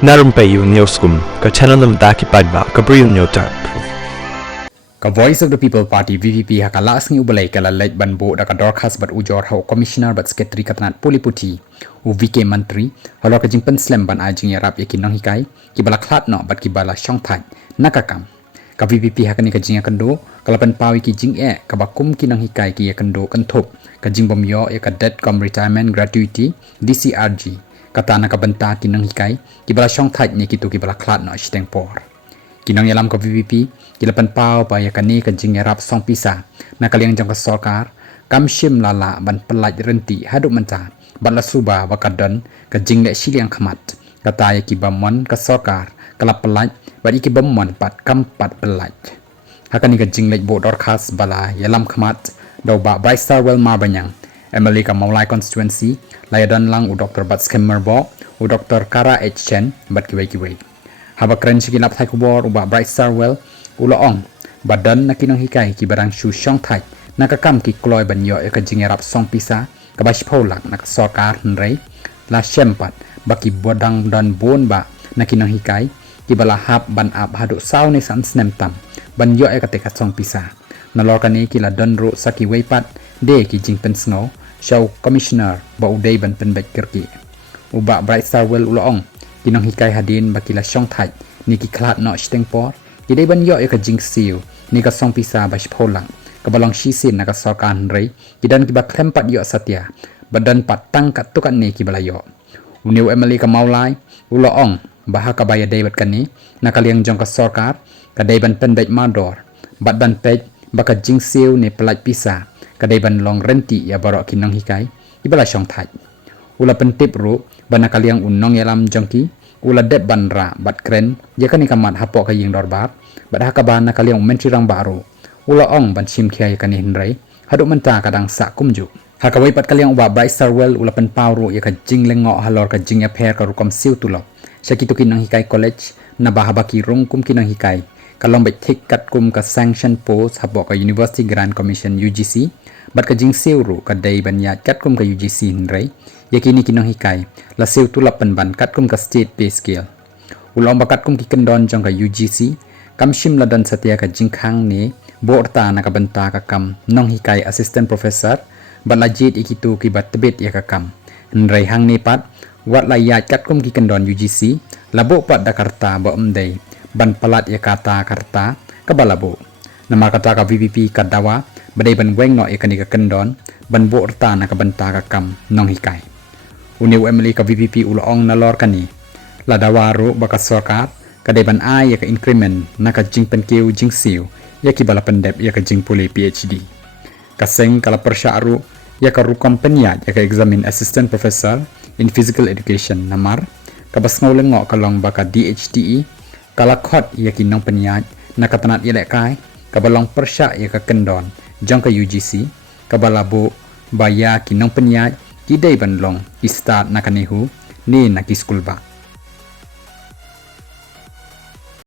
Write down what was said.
Na Rympei U ka channel nabynta paidbah ka Bri U Hynñiewtrep. Ka Voice of the People Party VVP hakalas ngi Baleh kala lej banbo da ka dorkas bat ujor ha commissioner bat secretary katanat poliputi u VK menteri halo ka jingpen slam ban a Jingiarap yakin nong hikai ki bala klat no bat ki bala shong thai nakakam ka VVP hakani ka jinga kendo kala pen pawi ki jing'e ka bakum ki nong hikai ki yakendo kanthop ka jingbom yo ya ka debt com retirement gratuity DCRG kata na ka banta ki nong hikai ki bala shong thai ni ki tu ki bala klat no shteng por kinong yalam ka VVP kilapan pau pa ya kani ka Jingiarap song Pisa na kaliang jong ka Sorkar kamshim lala ban pelaj renti haduk menta ban la suba wakadon ka jingle Shiliang Khmat kata Iakiba mon ka Sorkar kala pelaj ban Iakiba mon pat kampat pelaj hakani ka jingle bo dorkas bala yalam Khmat do ba Bri U Hynñiewtrep MLA ka Maulai constituency layadan lang u Dr. Bat Skemmer bo u Dr. Kara Chen bat kiwai haba keren sikilap thai kubor u ba Bri U Uloong badan na kinong hikai ki barang shu shong thai nakakam ki kloy banyo ka Jingiarap song Pisa ka bashpolak nak Sorkar nrei la shempat baki bodang dan bon ba na kinong hikai ki bala hap ban ap hadu saw ni san snem tam banyo ka tekat song Pisa nalor kani ki la don ro saki weipat de ki jingpen snow show commissioner ba udai ban pen bet kerki uba Bri U Uloong kinong hikai hadin baki la shong thai ni ki klat no shteng por Idai ban yo ka jing siu ni ka song Pisa bash pholang ka balong shisin na ka Sorkar rei kidan ki ba klempat yo satya badan pat tang kat tukan ni ki balayo uniu MLA ka Maulai Uloong baha ka baya dai bat kani na kaliang jong ka Sorkar ka dai ban pendek mador bat ban pej baka jing siu ni pelaj Pisa ka dai ban long renti ya baroh kinong hikai ibala shong thai ula pentip ru ban kaliang unong yalam jongki ula dep banra bat kren yakani kamat hapo ka ying dorbat bat hakaban na kaliang menteri rang baru ula ong ban sim khia yakani hinrei haduk menta kadang sa kumju hakawai pat kaliang uba Bri U ula pen pauru ya ka jing lengo halor ka jing apher ka rukom siu tulo sakito kinang hikai college na bahabaki rungkum kinang hikai kalong bet thik kat kum ka sanction post hapo ka University Grant Commission UGC bat ka jing siu ru ka dai ban yat kat kum ka UGC hinrei yakini kinong hikai la siu tulap penban kat kum ka state pay scale ulong bakat kum ki kendon jong ka UGC kamshim ladan satya ka jingkhang ni borta na ka banta ka kam nong hikai assistant professor balajit ikitu ki batbet ya ka kam nrai hang ni pat wat la yat kat kum ki kendon UGC labo pat Dakarta ba umdai ban palat ya kata karta ka balabo Namar kata ka VVP kadawa badai ban weng no ikani ka kendon ban borta na ka banta ka kam nong hikai uniu MLA ka VVP Uloong nalor kani ladawaru baka Sorkar kadai ban ai ya ka increment na ka jingpen keu jingsiu ya ki bala pendep ya ka jingpule PhD kaseng kala persyaru ya ka rukom penyat ya ka examine assistant professor in physical education Namar ka basngau lengo kalong baka DHTE kala khot ya ki nong penyat na katanat ya lekai ka balong persya ya ka kendon jong ka UGC ka balabo baya ki nong penyat Idai ban long ki start na kanihu ni na ki school ba